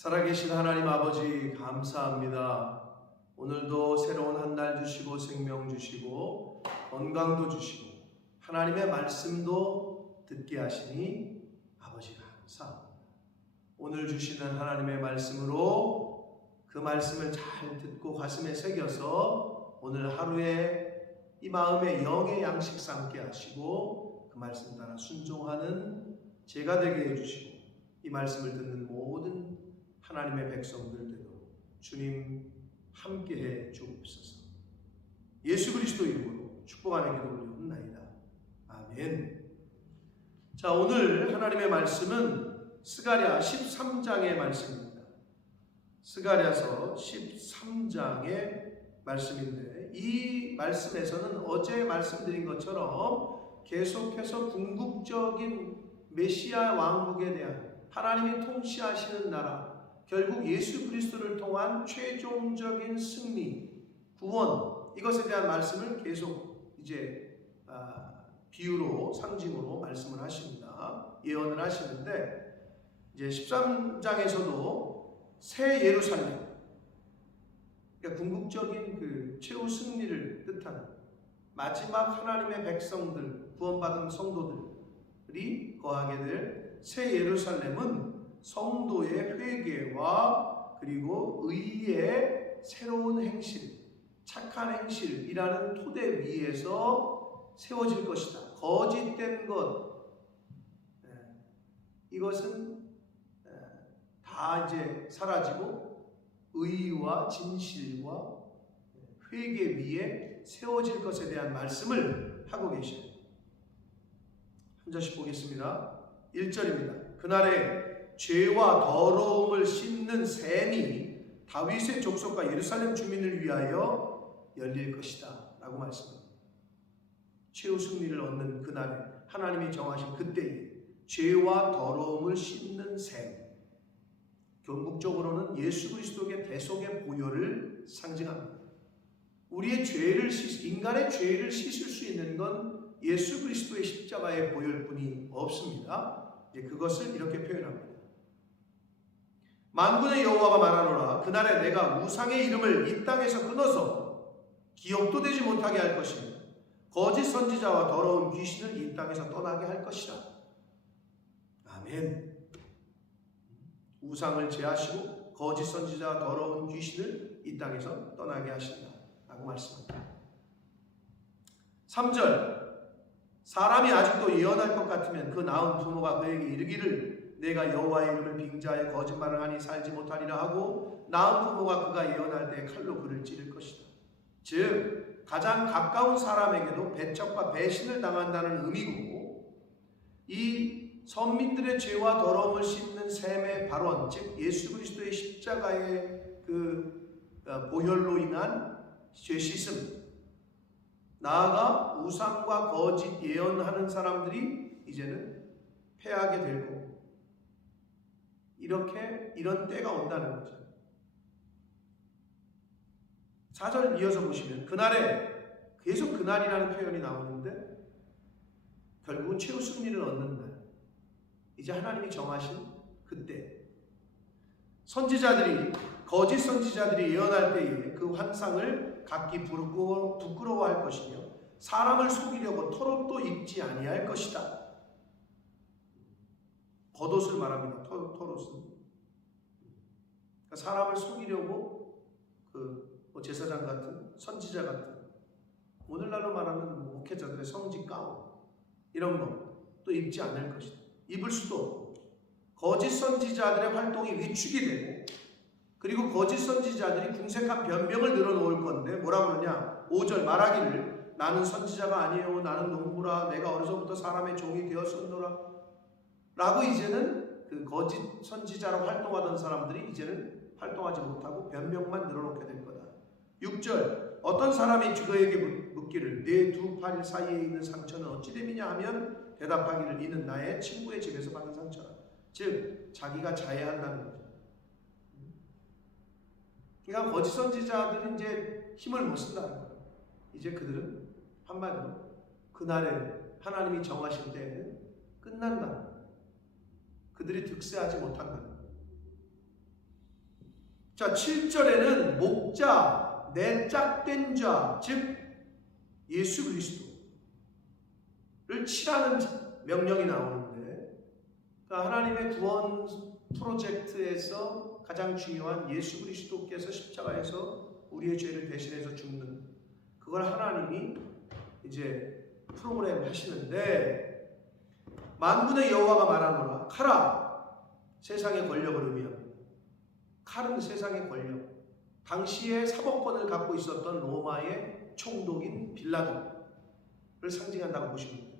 살아계신 하나님 아버지 감사합니다. 오늘도 새로운 한 날 주시고 생명 주시고 건강도 주시고 하나님의 말씀도 듣게 하시니 아버지 감사합니다. 오늘 주시는 하나님의 말씀으로 그 말씀을 잘 듣고 가슴에 새겨서 오늘 하루에 이 마음의 영의 양식 삼게 하시고 그 말씀 따라 순종하는 제가 되게 해주시고 이 말씀을 듣는 모든 하나님의 백성들도 주님 함께해 주옵소서. 예수 그리스도 이름으로 축복하며 기도 올리옵나이다. 아멘. 자, 오늘 하나님의 말씀은 스가랴 13장의 말씀입니다. 스가랴서 13장의 말씀인데 이 말씀에서는 어제 말씀드린 것처럼 계속해서 궁극적인 메시아 왕국에 대한 하나님이 통치하시는 나라, 결국 예수 그리스도를 통한 최종적인 승리, 구원, 이것에 대한 말씀을 계속 이제 비유로, 상징으로 말씀을 하십니다. 예언을 하시는데 이제 13장에서도 새 예루살렘, 그러니까 궁극적인 그 최후 승리를 뜻하는 마지막 하나님의 백성들, 구원받은 성도들이 거하게 될 새 예루살렘은 성도의 회개와 그리고 의의 새로운 행실, 착한 행실이라는 토대 위에서 세워질 것이다. 거짓된 것, 이것은 다 이제 사라지고 의와 진실과 회개 위에 세워질 것에 대한 말씀을 하고 계셔요. 한 절씩 보겠습니다. 1절입니다. 그날에 죄와 더러움을 씻는 셈이 다윗의 족속과 예루살렘 주민을 위하여 열릴 것이다 라고 말씀합니다. 최후 승리를 얻는 그날에 하나님이 정하신 그때에 죄와 더러움을 씻는 셈, 궁극적으로는 예수 그리스도의 대속의 보혈을 상징합니다. 우리의 죄를 인간의 죄를 씻을 수 있는 건 예수 그리스도의 십자가의 보혈뿐이 없습니다. 그것을 이렇게 표현합니다. 만군의 여호와가 말하노라. 그날에 내가 우상의 이름을 이 땅에서 끊어서 기억도 되지 못하게 할 것이며 거짓 선지자와 더러운 귀신을 이 땅에서 떠나게 할 것이라. 아멘. 우상을 제하시고 거짓 선지자와 더러운 귀신을 이 땅에서 떠나게 하신다 라고 말씀합니다. 3절. 사람이 아직도 예언할 것 같으면 그 낳은 부모가 그에게 이르기를 내가 여호와의 이름을 빙자하여 거짓말을 하니 살지 못하리라 하고 낳은 부모가 그가 예언할 때 칼로 그를 찌를 것이다. 즉 가장 가까운 사람에게도 배척과 배신을 당한다는 의미고, 이 선민들의 죄와 더러움을 씻는 셈의 발원, 즉 예수 그리스도의 십자가의 그 보혈로 인한 죄 씻음, 나아가 우상과 거짓 예언하는 사람들이 이제는 패하게 될 거고, 이런 때가 온다는 거죠. 4절 이어서 보시면 그날에, 계속 그날이라는 표현이 나오는데 결국은 최후 승리를 얻는 날, 이제 하나님이 정하신 그때 선지자들이, 거짓 선지자들이 예언할 때에 그 환상을 각기 부끄러워할 것이며 사람을 속이려고 털옷도 입지 아니할 것이다. 겉옷을 말합니다. 털옷은. 그러니까 사람을 속이려고 제사장 같은, 선지자 같은, 오늘날로 말하면 목회자들의 성직 가운 이런 거 또 입지 않을 것이다. 입을 수도 없고, 거짓 선지자들의 활동이 위축이 되고, 그리고 거짓 선지자들이 궁색한 변명을 늘어놓을 건데 뭐라고 그러냐? 5절 말하기를 나는 선지자가 아니에요. 나는 농부라. 내가 어려서부터 사람의 종이 되었었노라. 라고 이제는 그 거짓 선지자로 활동하던 사람들이 이제는 활동하지 못하고 변명만 늘어놓게 될 거다. 6절 어떤 사람이 그에게 묻기를 내 두 팔 사이에 있는 상처는 어찌 됨이냐 하면 대답하기를 이는 나의 친구의 집에서 받은 상처라. 즉 자기가 자해한다는 거죠. 그러니까 거짓 선지자들은 이제 힘을 못 쓴다는 거예요. 이제 그들은 한마디로 그날에는 하나님이 정하실 때에는 끝난다는 거예요. 그들이 득세하지 못한다는 거예요. 자, 7절에는 목자, 내 짝된 자, 즉 예수 그리스도를 치라는 명령이 나오는데, 그러니까 하나님의 구원 프로젝트에서 가장 중요한 예수 그리스도께서 십자가에서 우리의 죄를 대신해서 죽는 그걸 하나님이 이제 프로그램 하시는데, 만군의 여호와가 말하노라. 칼아, 세상의 권력을 의미합니다. 칼은 세상의 권력. 당시에 사법권을 갖고 있었던 로마의 총독인 빌라도를 상징한다고 보시면 돼요.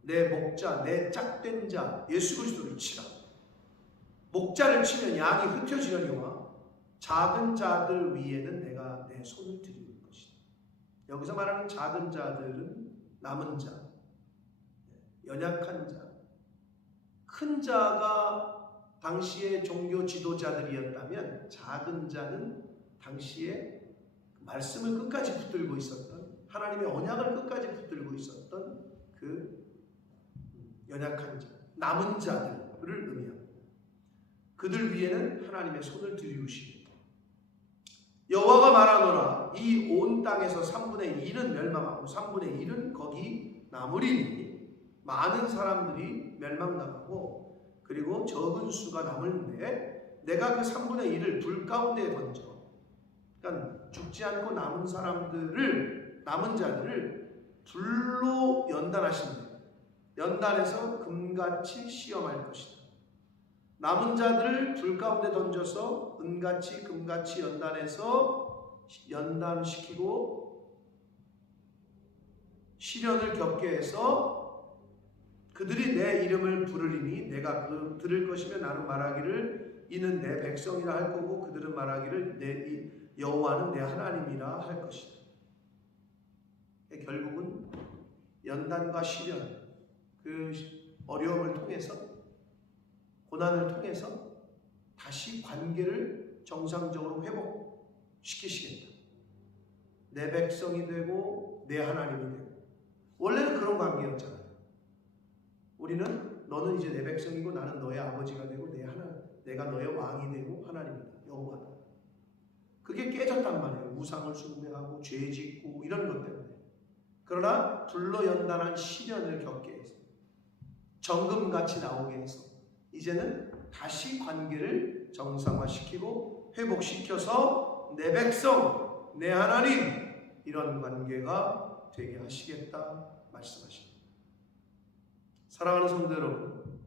내 목자, 내 짝된 자, 예수 그리스도를 치라. 목자를 치면 양이 흩어지려니와 작은 자들 위에는 내가 내 손을 들이는 것이다. 여기서 말하는 작은 자들은 남은 자, 연약한 자, 큰 자가 당시의 종교 지도자들이었다면 작은 자는 당시에 말씀을 끝까지 붙들고 있었던, 하나님의 언약을 끝까지 붙들고 있었던 그 연약한 자, 남은 자들을 의미합니다. 그들 위에는 하나님의 손을 들이우시고, 여호와가 말하노라. 이 온 땅에서 3분의 1은 멸망하고 3분의 1은 거기 남으리니 많은 사람들이 멸망당하고 그리고 적은 수가 남을는데 내가 그 3분의 1을 불 가운데에 던져, 그러니까 죽지 않고 남은 사람들을, 남은 자들을 불로 연단하신다. 연단해서 금같이 시험할 것이다. 남은 자들을 불 가운데 던져서 은같이 금같이 연단해서 연단시키고 시련을 겪게 해서 그들이 내 이름을 부르리니 내가 그 들을 것이며 나는 말하기를 이는 내 백성이라 할 거고 그들은 말하기를 내 여호와는 내 하나님이라 할 것이다. 결국은 연단과 시련, 그 어려움을 통해서, 고난을 통해서 다시 관계를 정상적으로 회복시키시겠다. 내 백성이 되고 내 하나님이 되고. 원래는 그런 관계였잖아요. 우리는 너는 이제 내 백성이고 나는 너의 아버지가 되고 내가 너의 왕이 되고 하나님이다, 여호와다. 그게 깨졌단 말이에요. 우상을 숭배하고 죄 짓고 이런 것 때문에. 그러나 불로 연단한 시련을 겪게 해서 정금같이 나오게 해서 이제는 다시 관계를 정상화시키고 회복시켜서 내 백성, 내 하나님, 이런 관계가 되게 하시겠다 말씀하십니다. 사랑하는 성도 여러분,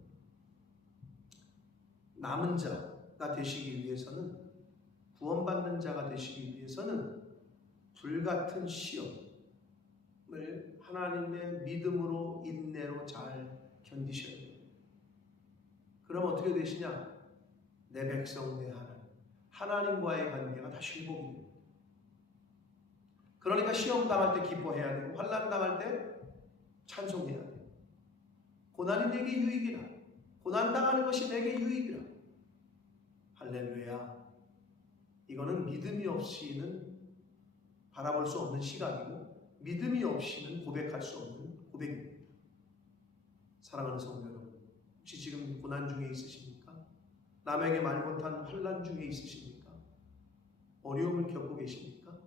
남은 자가 되시기 위해서는, 구원받는 자가 되시기 위해서는 불같은 시험을 하나님의 믿음으로, 인내로 잘 견디셔야 돼요. 그럼 어떻게 되시냐? 내 백성, 내 하나님과의 관계가 다시 회복이 됩니다. 그러니까 시험 당할 때 기뻐해야 되고 환난 당할 때 찬송해야 돼요. 고난이 내게 유익이라. 고난 당하는 것이 내게 유익이라. 할렐루야. 이거는 믿음이 없이는 바라볼 수 없는 시각이고 믿음이 없이는 고백할 수 없는 고백입니다. 사랑하는 성도 여러분, 혹시 지금 고난 중에 있으십니까? 남에게 말 못한 환난 중에 있으십니까? 어려움을 겪고 계십니까?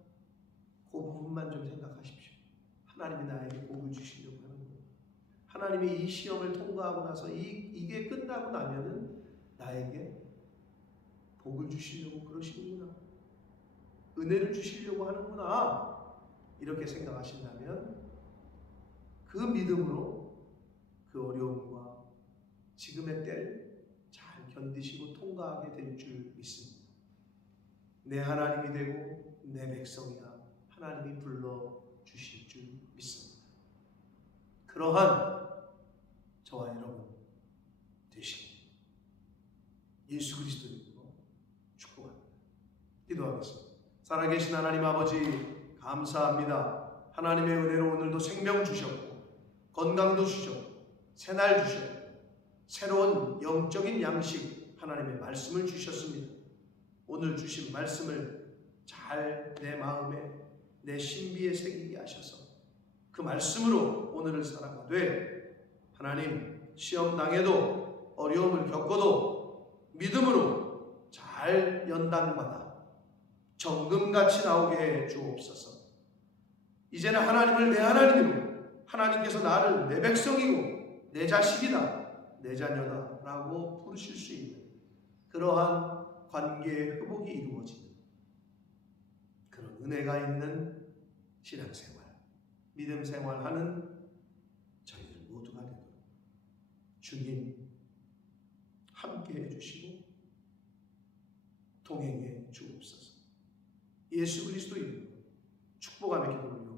그 부분만 좀 생각하십시오. 하나님이 나에게 복을 주시려고 하는 거예요. 하나님이 이 시험을 통과하고 나서 이게 끝나고 나면은 나에게 복을 주시려고 그러시는구나. 은혜를 주시려고 하는구나. 이렇게 생각하신다면 그 믿음으로 그 어려움과 지금의 때를 잘 견디시고 통과하게 될 줄 믿습니다. 내 하나님이 되고 내 백성이라 하나님이 불러주실 줄 믿습니다. 그러한 저와 여러분 되시길 예수 그리스도 이름으로 축복합니다. 기도하겠습니다. 살아계신 하나님 아버지, 감사합니다. 하나님의 은혜로 오늘도 생명 주셨고 건강도 주셨고 새날 주셨고 새로운 영적인 양식, 하나님의 말씀을 주셨습니다. 오늘 주신 말씀을 잘 내 마음에, 내 신비에 새기게 하셔서 그 말씀으로 오늘을 살아가되 하나님, 시험 당해도 어려움을 겪어도 믿음으로 잘 잘 연단받아 정금같이 나오게 해 주옵소서. 이제는 하나님을 내 하나님이고 하나님께서 나를 내 백성이고 내 자식이다, 내 자녀다 라고 부르실 수 있는 그러한 관계의 회복이 이루어지는 그런 은혜가 있는 신앙생활, 믿음 생활하는 저희들 모두가 되도록 주님 함께해 주시고 동행해 주옵소서. 예수 그리스도 이름으로 축복하며 기도를